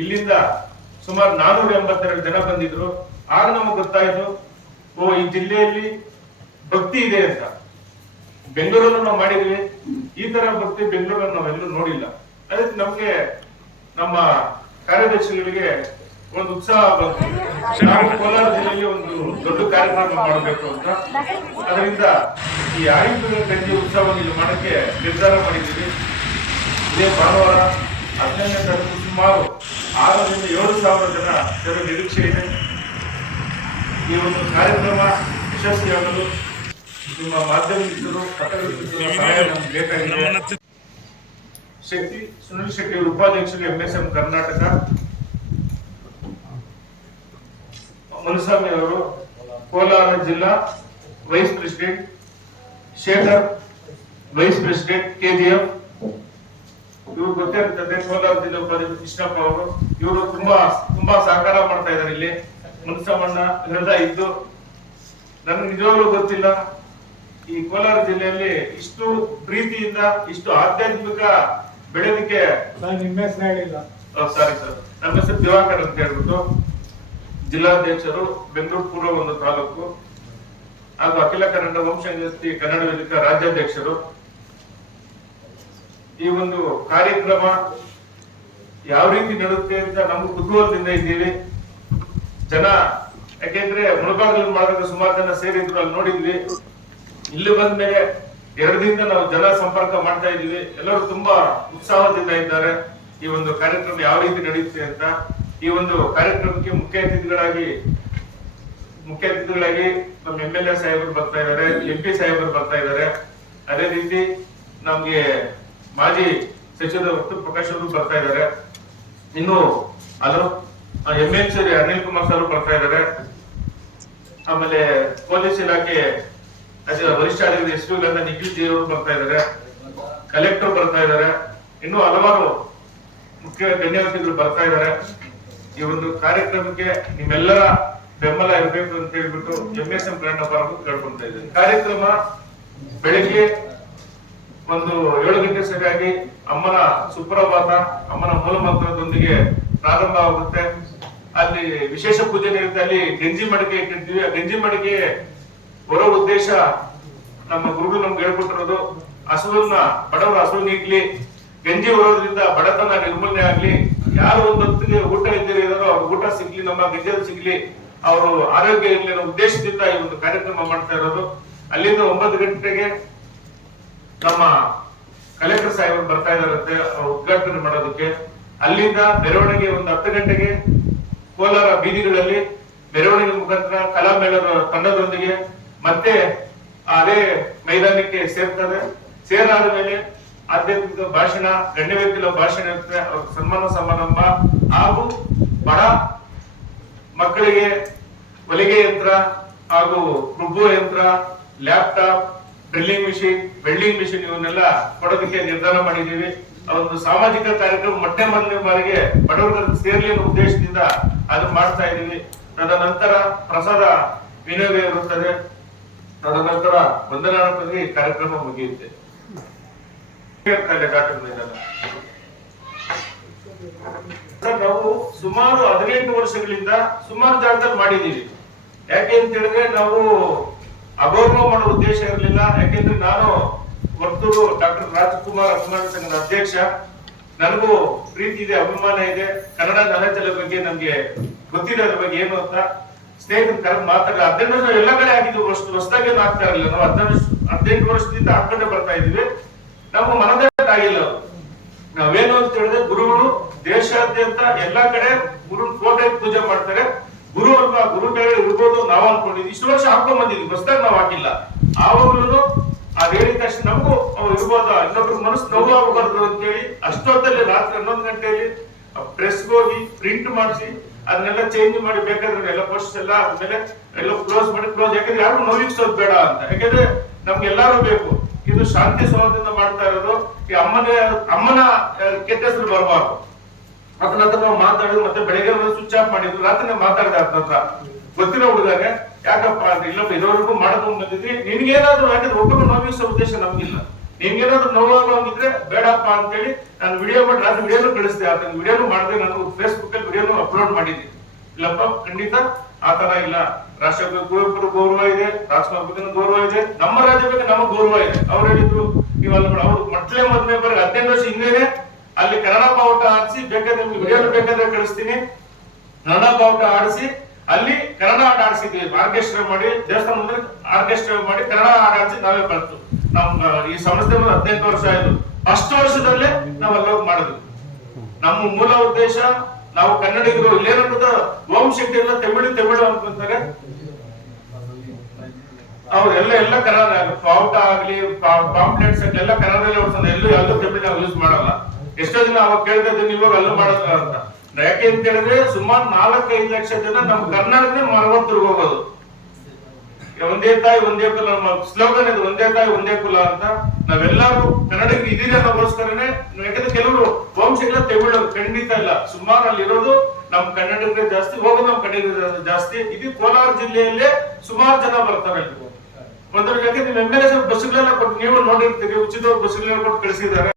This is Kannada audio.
ಇಲ್ಲಿಂದ ಸುಮಾರು ನಾನೂರ ಎಂಬತ್ತೆರಡು ಜನ ಬಂದಿದ್ರು. ಆಗ ನಮಗೆ ಗೊತ್ತಾಯ್ತು, ಓ, ಈ ಜಿಲ್ಲೆಯಲ್ಲಿ ಭಕ್ತಿ ಇದೆ ಅಂತ. ಬೆಂಗಳೂರಲ್ಲೂ ನಾವು ಮಾಡಿದ್ವಿ. ಈ ತರ ಭಕ್ತಿ ಬೆಂಗಳೂರಲ್ಲಿ ನಾವೆಲ್ಲೂ ನೋಡಿಲ್ಲ. ಅದಕ್ಕೆ ನಮ್ಗೆ ನಮ್ಮ ಕಾರ್ಯದರ್ಶಿಗಳಿಗೆ ಒಂದು ಉತ್ಸಾಹ ಬಂತು. ನಾವು ಕೋಲಾರ ಜಿಲ್ಲೆಯಲ್ಲಿ ಒಂದು ದೊಡ್ಡ ಕಾರ್ಯಕ್ರಮ ಮಾಡಬೇಕು ಅಂತ. ಅದರಿಂದ ಈ ಆಯುಧ ಗಂಜಿ ಉತ್ಸವವನ್ನು ಇಲ್ಲಿ ಮಾಡಕ್ಕೆ ನಿರ್ಧಾರ ಮಾಡಿದ್ದೀವಿ. ಇದೇ ಭಾನುವಾರ ಹದಿನೈದನೇ ತಾರೀಕು ಸುಮಾರು ಆರರಿಂದ ಏಳು ಸಾವಿರ ಜನ ಸೇರೋ ನಿರೀಕ್ಷೆ ಇದೆ. ಈ ಒಂದು ಕಾರ್ಯಕ್ರಮ ಯಶಸ್ವಿಯಾಗಲು ನಿಮ್ಮ ಮಾಧ್ಯಮ ಮಿತ್ರರು ನಮ್ಗೆ ಬೇಕಾಗಿದೆ. ಶಕ್ತಿ ಸುನಿಲ್ ಶೆಟ್ಟಿ ಉಪಾಧ್ಯಕ್ಷರು M S M Karnataka. Muniswamy ಅವರು ಕೋಲಾರ ಜಿಲ್ಲಾ vice president Shekhar vice president KGF ಇವ್ರು ಗೊತ್ತೇ ಇರ್ತದೆ ಕೋಲಾರ ಜಿಲ್ಲೆ ಉಪಾಧ್ಯಕ್ಷ ಕೃಷ್ಣಪ್ಪ ಅವರು. ಇವರು ತುಂಬಾ ತುಂಬಾ ಸಹಕಾರ ಮಾಡ್ತಾ ಇದ್ದಾರೆ ಇಲ್ಲಿ. ಮುನಿಸಮ್ಮಣ್ಣ ಇವೆಲ್ಲ ಇದ್ದು ನನ್ಗೆ ನಿಜವಾಗ್ಲೂ ಗೊತ್ತಿಲ್ಲ ಈ ಕೋಲಾರ ಜಿಲ್ಲೆಯಲ್ಲಿ ಇಷ್ಟು ಪ್ರೀತಿಯಿಂದ ಇಷ್ಟು ಆಧ್ಯಾತ್ಮಿಕ ಬೆಳೆದಿಕ್ಕೆ ನಿಮ್ಮ ಹೆಸರು ಹೇಳಿಲ್ಲ. ಸಾರಿ ಸರ್ ನಮ್ಮ ಹೆಸರು ದಿವಾಕರ್ ಅಂತ ಹೇಳ್ಬಿಟ್ಟು ಜಿಲ್ಲಾಧ್ಯಕ್ಷರು ಬೆಂಗಳೂರು ಪೂರ್ವ ಒಂದು ತಾಲೂಕು. ಹಾಗೂ ಅಖಿಲ ಕನ್ನಡ ವಂಶಿ ಕನ್ನಡ ವೇದಿಕೆ ರಾಜ್ಯಾಧ್ಯಕ್ಷರು. ಈ ಒಂದು ಕಾರ್ಯಕ್ರಮ ಯಾವ ರೀತಿ ನಡುತ್ತೆ ಅಂತ ನಮ್ಗೆ ಕುತೂಹಲದಿಂದ ಇದ್ದೀವಿ. ಜನ, ಯಾಕೆಂದ್ರೆ ಮುಳಬಾಗಿಲು ಮಾಡಿದ್ರೆ ಸುಮಾರು ಜನ ಸೇರಿದ್ರು, ಅಲ್ಲಿ ನೋಡಿದ್ವಿ. ಇಲ್ಲಿ ಬಂದ್ಮೇಲೆ ಎರಡು ದಿನದಿಂದ ನಾವು ಜನ ಸಂಪರ್ಕ ಮಾಡ್ತಾ ಇದೀವಿ ಎಲ್ಲರೂ ತುಂಬಾ ಉತ್ಸಾಹದಿಂದ ಇದ್ದಾರೆ. ಈ ಒಂದು ಕಾರ್ಯಕ್ರಮ ಯಾವ ರೀತಿ ನಡೆಯುತ್ತೆ ಅಂತ. ಈ ಒಂದು ಕಾರ್ಯಕ್ರಮಕ್ಕೆ ಮುಖ್ಯ ಅತಿಥಿಗಳಾಗಿ ಮುಖ್ಯ ಅತಿಥಿಗಳಾಗಿ ನಮ್ಮ ಎಂ ಎಲ್ ಎ ಸಾಹೇಬರು ಬರ್ತಾ ಇದ್ದಾರೆ, ಎಂ ಪಿ ಸಾಹೇಬರು ಬರ್ತಾ ಇದ್ದಾರೆ. ಅದೇ ರೀತಿ ನಮ್ಗೆ ಮಾಜಿ ಸಚಿವ ಪ್ರಕಾಶ್ ಅವರು ಬರ್ತಾ ಇದ್ದಾರೆ. ಇನ್ನು hello M C Anil Kumar sir ಬರ್ತಾ ಇದ್ದಾರೆ. ಆಮೇಲೆ ಪೊಲೀಸ್ ಇಲಾಖೆ ವರಿಷ್ಠ ಅಧಿಕಾರಿ ಎಸ್ ಪಿ ನಿಖಿಲ್ ಜಿ ಅವರು ಬರ್ತಾ ಇದ್ದಾರೆ. ಕಲೆಕ್ಟರ್ ಬರ್ತಾ ಇದ್ದಾರೆ. ಇನ್ನು ಹಲವಾರು ಮುಖ್ಯ ಗಣ್ಯಾತಿಥಿಗಳು ಬರ್ತಾ ಇದ್ದಾರೆ. ಈ ಒಂದು ಕಾರ್ಯಕ್ರಮಕ್ಕೆ ನಿಮ್ಮೆಲ್ಲರ ಬೆಂಬಲ ಇರಬೇಕು ಅಂತ ಹೇಳ್ಬಿಟ್ಟು ಎಂ ಎಸ್ ಎಂ ಕನ್ನಡ ಕೇಳ್ಕೊಂತ ಇದ್ದೀನಿ ಕಾರ್ಯಕ್ರಮ ಬೆಳಿಗ್ಗೆ ಒಂದು ಏಳು ಗಂಟೆ ಸರಿಯಾಗಿ ಅಮ್ಮನ ಸುಪ್ರಭಾತ, ಅಮ್ಮನ ಮೂಲ ಮಂತ್ರದೊಂದಿಗೆ ಪ್ರಾರಂಭ ಆಗುತ್ತೆ ಅಲ್ಲಿ ವಿಶೇಷ ಪೂಜೆ ಇರುತ್ತೆ ಅಲ್ಲಿ ಗಂಜಿ ಮಡಿಕೆ ಇಟ್ಟಿರ್ತೀವಿ. ಆ ಗಂಜಿ ಮಡಿಕೆ ಬರೋ ಉದ್ದೇಶ ನಮ್ಮ ಗುರುಗಳು ನಮ್ಗೆ ಹೇಳ್ಕೊಟ್ಟಿರೋದು. ಹಸುವನ್ನ, ಬಡವರ ಹಸು ನೀಗ್ಲಿ, ಗಂಜಿ ಬರೋದ್ರಿಂದ ಬಡತನ ನಿರ್ಮೂಲನೆ ಆಗ್ಲಿ. ಯಾರು ಒಂದೊತ್ತಿಗೆ ಊಟ ಇದ್ದೀರಿ ಇದಾರೋ ಅವ್ರ ಊಟ ಸಿಗ್ಲಿ, ನಮ್ಮ ಗಂಜಲ್ ಸಿಗ್ಲಿ. ಅವರು ಆರೋಗ್ಯ ಇರ್ಲಿ ಅನ್ನೋ ಉದ್ದೇಶದಿಂದ ಈ ಒಂದು ಕಾರ್ಯಕ್ರಮ ಮಾಡ್ತಾ ಇರೋದು. ಅಲ್ಲಿಂದ ಒಂಬತ್ತು ಗಂಟೆಗೆ ನಮ್ಮ ಕಲೆಕ್ಟರ್ ಸಾಹೇಬರು ಬರ್ತಾ ಇದಾರಂತೆ ಉದ್ಘಾಟನೆ ಮಾಡೋದಕ್ಕೆ. ಅಲ್ಲಿಂದ ಮೆರವಣಿಗೆ ಒಂದು ಹತ್ತು ಗಂಟೆಗೆ ಕೋಲಾರ ಬೀದಿಗಳಲ್ಲಿ ಮೆರವಣಿಗೆ ಮುಖಾಂತರ ಕಲಾಮೇಳದ ತಂಡದೊಂದಿಗೆ ಮತ್ತೆ ಅದೇ ಮೈದಾನಕ್ಕೆ ಸೇರ್ತದೆ. ಸೇರಾದ ಮೇಲೆ ಆಧ್ಯಾತ್ಮಿಕ ಭಾಷಣ ಗಣ್ಯ ವ್ಯಕ್ತಿಗಳ ಭಾಷಣ ಇರುತ್ತೆ ಅವ್ರ ಸನ್ಮಾನ ಸಮಾರಂಭ ಹಾಗೂ ಬಡ ಮಕ್ಕಳಿಗೆ ಹೊಲಿಗೆ ಯಂತ್ರ ಹಾಗೂ ರುಬ್ಬೋ ಯಂತ್ರ, laptop drilling machine welding machine ಇವನ್ನೆಲ್ಲ ಕೊಡೋದಕ್ಕೆ ನಿರ್ಧಾರ ಮಾಡಿದ್ದೀವಿ. ಒಂದು ಸಾಮಾಜಿಕ ಕಾರ್ಯಕ್ರಮ, ಮೊಟ್ಟೆ ಮೊದಲನೇ ಬಾರಿಗೆ ಬಡವರ ಸೇರ್ಲಿ ಅನ್ನೋ ಉದ್ದೇಶದಿಂದ ಅದು ಮಾಡ್ತಾ ಇದ್ದೀವಿ. ತದನಂತರ ಪ್ರಸಾದ ವಿನಿಯೋಗ ಇರುತ್ತದೆ. ತದನಂತರ ವಂದನಾನಂತರಿಗೆ ಈ ಕಾರ್ಯಕ್ರಮ ಮುಗಿಯುತ್ತೆ. ನಾವು ಸುಮಾರು ಹದಿನೆಂಟು ವರ್ಷಗಳಿಂದ ಸುಮಾರು ಜಾಗದಲ್ಲಿ ಮಾಡಿದ್ದೀವಿ. ಯಾಕೆ ಅಂತ ಹೇಳಿದ್ರೆ ನಾವು ಅಗೌರವ ಮಾಡೋ ಉದ್ದೇಶ ಇರಲಿಲ್ಲ. ಯಾಕೆಂದ್ರೆ ನಾನು ವರ್ತೂರು ಡಾಕ್ಟರ್ ರಾಜ್ಕುಮಾರ್ ಅಭಿಮಾನ ಸಂಘದ ಅಧ್ಯಕ್ಷ. ನನಗೂ ಪ್ರೀತಿ ಇದೆ, ಅಭಿಮಾನ ಇದೆ. ಕನ್ನಡ ನಲಜಲ ಬಗ್ಗೆ ನಮ್ಗೆ ಗೊತ್ತಿದೆ ಅದ್ರ ಬಗ್ಗೆ ಏನು ಅಂತ ಸ್ನೇಹಿತರು ಕರೆದು ಮಾತಾಡ ಹದಿನೆಂಟು ವರ್ಷ ಎಲ್ಲ ಕಡೆ ಆಗಿದ್ದು ವರ್ಷ ಹೊಸದಾಗಿ ಏನು ಇರಲಿಲ್ಲ. ನಾವು ಹದಿನೆಂಟು ಹದಿನೆಂಟು ವರ್ಷದಿಂದ ಹಾಕೊಂಡೇ ಬರ್ತಾ ಇದೀವಿ ನಮ್ಮ ಮನದಟ್ಟ ಆಗಿಲ್ಲ ನಾವೇನು ಅಂತ ಹೇಳಿದ್ರೆ, ಗುರುಗಳು ದೇಶಾದ್ಯಂತ ಎಲ್ಲಾ ಕಡೆ ಗುರು ಕೋಟೆ ಪೂಜೆ ಮಾಡ್ತಾರೆ. ಗುರು ಅಲ್ವಾ? ಗುರು ಬೇರೆ ಇರ್ಬೋದು ನಾವು ಅನ್ಕೊಂಡಿದ್ವಿ. ಇಷ್ಟು ವರ್ಷ ಹಾಕೊಂಡ್ ಬಂದಿದ್ವಿ. ನಾವು ಹಾಕಿಲ್ಲ. ಆವಾಗ್ಲೂ ಅದ್ ಹೇಳಿದ ತಕ್ಷಣ ನಮಗೂ ಇರ್ಬೋದ? ಇನ್ನೊಬ್ರು ಮನಸ್ಸು ನೋವು ಆಗಬಾರ್ದು ಅಂತೇಳಿ ಅಷ್ಟೊತ್ತಲ್ಲಿ ರಾತ್ರಿ ಹನ್ನೊಂದು ಗಂಟೆಯಲ್ಲಿ ಪ್ರೆಸ್ ಹೋಗಿ ಪ್ರಿಂಟ್ ಮಾಡಿಸಿ ಅದನ್ನೆಲ್ಲ ಚೇಂಜ್ ಮಾಡಿ ಬೇಕಾದ್ರೆ ಎಲ್ಲ ಪೋಸ್ಟ್ ಎಲ್ಲ ಆದ್ಮೇಲೆ ಎಲ್ಲ ಕ್ಲೋಸ್ ಮಾಡಿ ಕ್ಲೋಸ್ ಯಾಕಂದ್ರೆ ಯಾರು ನೋವಿಕ್ಸೋದ್ ಬೇಡ ಅಂತ. ಯಾಕಂದ್ರೆ ನಮ್ಗೆ ಎಲ್ಲಾರು ಬೇಕು. ಇದು ಶಾಂತಿ ಸ್ವಭಾವದಿಂದ ಮಾಡ್ತಾ ಇರೋದು. ಈ ಅಮ್ಮನ ಅಮ್ಮನ ಕೆಟ್ಟ ಹೆಸರು ಬರಬಾರ್ದು. ಅದನ್ನ ಹತ್ರ ನಾವು ಮಾತಾಡಿದ್ರು ಮತ್ತೆ ಬೆಳಗ್ಗೆ ಸ್ವಿಚ್ ಆಫ್ ಮಾಡಿದ್ರು ರಾತ್ರಿ ಮಾತಾಡಿದ ಅದ್ರ ಹತ್ರ ಗೊತ್ತಿರೋ ಹುಡುಗಾಗ ಯಾಕಪ್ಪ ಅಂತ ಇಲ್ಲಪ್ಪ ಇದ್ರವರೆಗೂ ಮಾಡ್ಕೊಂಡ್ ಬಂದಿದ್ವಿ. ನಿನ್ಗೇನಾದ್ರೂ ಯಾಕಂದ್ರೆ ಒಬ್ಬರು ನೋವಿಸೋ ಉದ್ದೇಶ ನಮ್ಗಿಲ್ಲ. ನಿಮ್ಗೇನಾದ್ರೂ ನೋವಾಗಿದ್ರೆ ಬೇಡಪ್ಪ ಅಂತೇಳಿ ನಾನು ವಿಡಿಯೋ ಮಾಡಿ, ರಾತ್ರಿ ವಿಡಿಯೋನು ಕಳಿಸ್ದೆ. ಆತನ ವಿಡಿಯೋನು ಮಾಡಿದೆ, ನಾನು ಫೇಸ್ಬುಕ್ ಅಲ್ಲಿ ವಿಡಿಯೋನು ಅಪ್ಲೋಡ್ ಮಾಡಿದ್ವಿ ಇಲ್ಲಪ್ಪ, ಖಂಡಿತ ಆ ತರ ಇಲ್ಲ. ರಾಷ್ಟ್ರ ಕುವೆಂಪು ಗೌರವ ಇದೆ ರಾಜ್ಕುಮಾರ್ ಗೌರವ ಇದೆ, ನಮ್ಮ ರಾಜ್ಯ ಬಗ್ಗೆ ನಮಗ್ ಗೌರವ ಇದೆ. ಅವ್ರು ಹೇಳಿದ್ರು ನೀವು ಅಲ್ಲಿ ಮಾಡು- ಅವ್ರು ಮೊದಲೇ ಮೊದಲನೇ ಬರೀ ಹದಿನೈದು ವರ್ಷ ಹಿಂದೆನೆ ಅಲ್ಲಿ ಕನ್ನಡ ಬಾವುಟ ಬೇಕಾದ್ರೆ ಕಳಿಸ್ತೀನಿ. ನಾನಾ ಬಾವುಟ ಆಡಿಸಿ, ಅಲ್ಲಿ ಕನ್ನಡ ಹಾಡು ಆಡಿಸಿದ್ವಿ ಆರ್ಕೆಸ್ಟ್ರಾ ಮಾಡಿ, ದೇವಸ್ಥಾನ ಮುಂದೆ ಆರ್ಕೆಸ್ಟ್ರಾ ಮಾಡಿ ಕನ್ನಡ ಹಾಡು ಆಡಿಸಿ ನಾವೇ ಕಲ್ತು ನಮ್ ಈ ಸಂಸ್ಥೆ ಮುಂದೆ ಹದಿನೈದು ವರ್ಷ ಆಯ್ತು. ಫಸ್ಟ್ ವರ್ಷದಲ್ಲೇ ನಾವು ಅಲ್ಲೋಗಿ ಮಾಡಿದ್ವಿ. ನಮ್ಮ ಮೂಲ ಉದ್ದೇಶ, ನಾವು ಕನ್ನಡಿಗರು ಇಲ್ಲೇನಂತ ಓಂ ಶಕ್ತಿ ಎಲ್ಲ ತಮಿಳು ತಮಿಳು ಅನ್ಕೊಂತಾರೆ ಅವ್ರು ಎಲ್ಲ ಕನ್ನಡ ಪಾವುಟ ಆಗ್ಲಿ ಪಾಂಪ್ಲೆಟ್ಸ್ ಎಲ್ಲ ಕನ್ನಡದಲ್ಲಿ ಎಲ್ಲೂ ಎಲ್ಲೂ ತಮಿಳು ನಾವು ಯೂಸ್ ಮಾಡಲ್ಲ. ಎಷ್ಟೋ ಜನ ಅವಾಗ ಕೇಳ್ತಾ ಇದ್ದೀನಿ ಇವಾಗ ಅಲ್ಲೂ ಮಾಡೋದು ಅಂತ. ಯಾಕೆ ಅಂತ ಹೇಳಿದ್ರೆ ಸುಮಾರು ನಾಲ್ಕೈದು ಲಕ್ಷ ಜನ ನಮ್ಮ ಕನ್ನಡನೇ ಮರವತ್ತು ಹೋಗೋದು. ಒಂದೇ ತಾಯಿ, ಒಂದೇ ಕುಲ ಸ್ಲೋಗನ್ ಇದು, ಒಂದೇ ತಾಯಿ, ಒಂದೇ ಕುಲ ಅಂತ. ನಾವೆಲ್ಲರೂ ಕನ್ನಡಕ್ಕೆ ಇದೀರಿ ಅನ್ನೋಗೋಸ್ಕರನೇ ಯಾಕಂದ್ರೆ ಕೆಲವರು ವಂಶಗಳ ತಮಿಳು ಖಂಡಿತ ಇಲ್ಲ. ಸುಮಾರು ಅಲ್ಲಿರೋದು ನಮ್ಮ ಕನ್ನಡಕ್ಕೆ ಜಾಸ್ತಿ, ಹೋಗೋದು ನಮ್ಮ ಕನ್ನಡಿಗರ ಜಾಸ್ತಿ. ಇದು ಕೋಲಾರ ಜಿಲ್ಲೆಯಲ್ಲೇ ಸುಮಾರು ಜನ ಬರ್ತಾರೆ ಅಲ್ಲಿ. ಒಂದು ನಿಮ್ ಎಂ ಎಲ್ ಎ ಬಸ್ಗಳೆಲ್ಲ ಕೊಟ್ಟು ನೀವು ನೋಡಿರ್ತೀರಿ, ಉಚಿತವಾಗಿ ಬಸ್ಗಳೆಲ್ಲ ಕೊಟ್ಟು ಕಳಿಸಿದ್ದಾರೆ.